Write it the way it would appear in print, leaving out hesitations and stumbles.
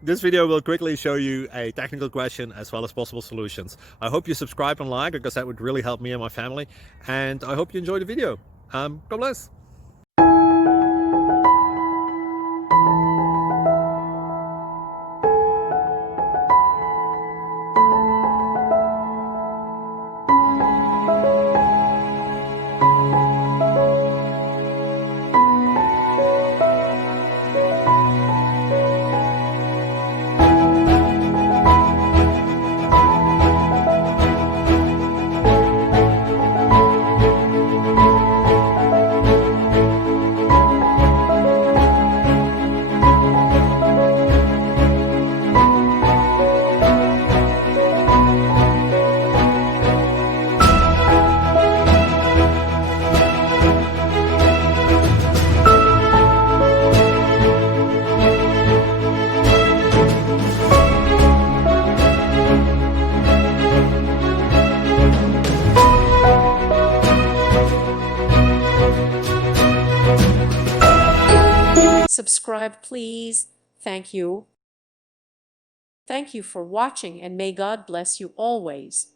This video will quickly show you a technical question as well as possible solutions. I hope you subscribe and like, because that would really help me and my family. And I hope you enjoy the video. God bless. Subscribe, please. Thank you. Thank you for watching, and may God bless you always.